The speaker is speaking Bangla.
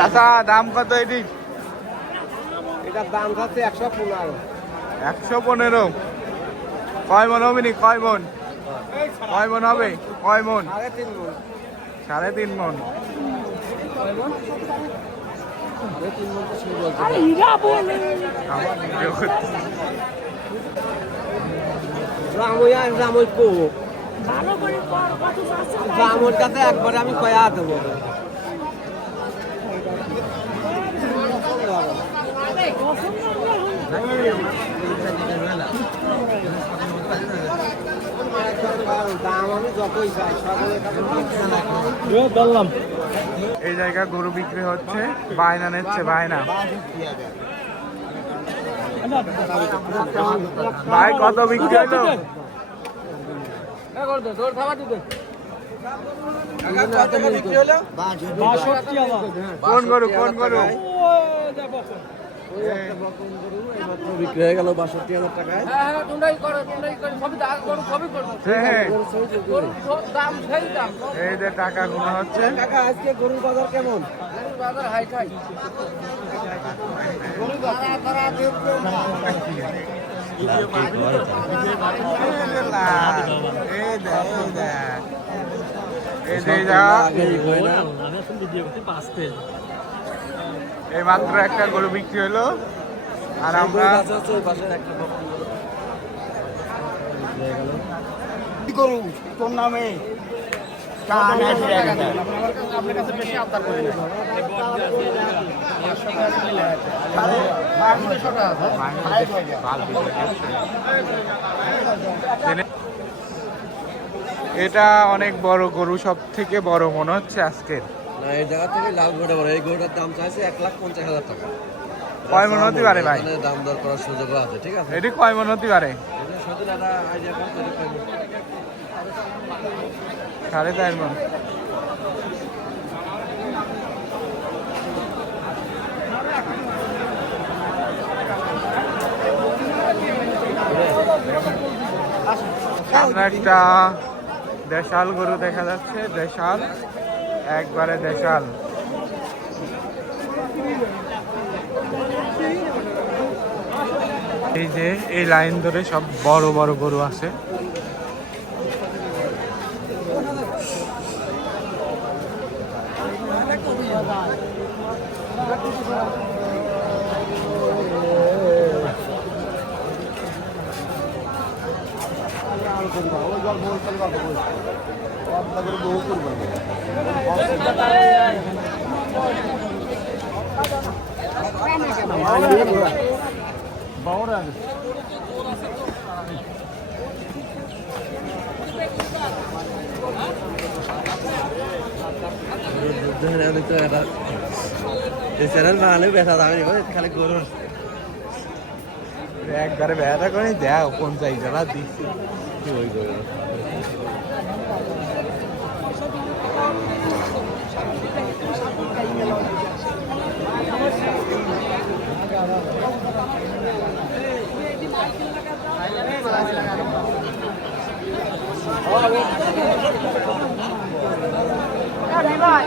চাচা দাম কত এটি? এটার দাম যাচ্ছে 115। 115। কয় মন হবে নি? কয় মন? কয় মন হবে? কয় মন? 3.5 মন। আমার কাছে একবারে আমি কয়া দেবো। এই জায়গা গরু বিক্রি হচ্ছে, বায়না নিচ্ছে, বায়না। ভাই কত বিক্রি হলো? কোন গরু? কোন গরু বিক্রি হয়ে গেল 62,000 টাকায়। এই যে টাকা গুলো হচ্ছে। আজকে গরুর বাজার কেমন? এই মাত্র একটা গরু বিক্রি হলো, আর আমরা কি গরু তোর নামে এটা অনেক বড় গরু, সব থেকে বড় মনে হচ্ছে আজকের। না, এই জায়গা থেকে লাভ ঘটে বড়। এই গরুটার দাম চাইছে 1,50,000 টাকা। কয় মন হতে পারে ভাই? দাম দর করার সুযোগ আছে, ঠিক আছে? এটি কয় মন হতে পারে? 4.5 মন। সামনে একটা দেশাল গরু দেখা যাচ্ছে, দেশাল, একবারে দেশাল। এই যে এই লাইন ধরে সব বড় বড় গরু আছে। খালি গরুর একবারে বেড়া করে দেখ 50 দিচ্ছি। ভাই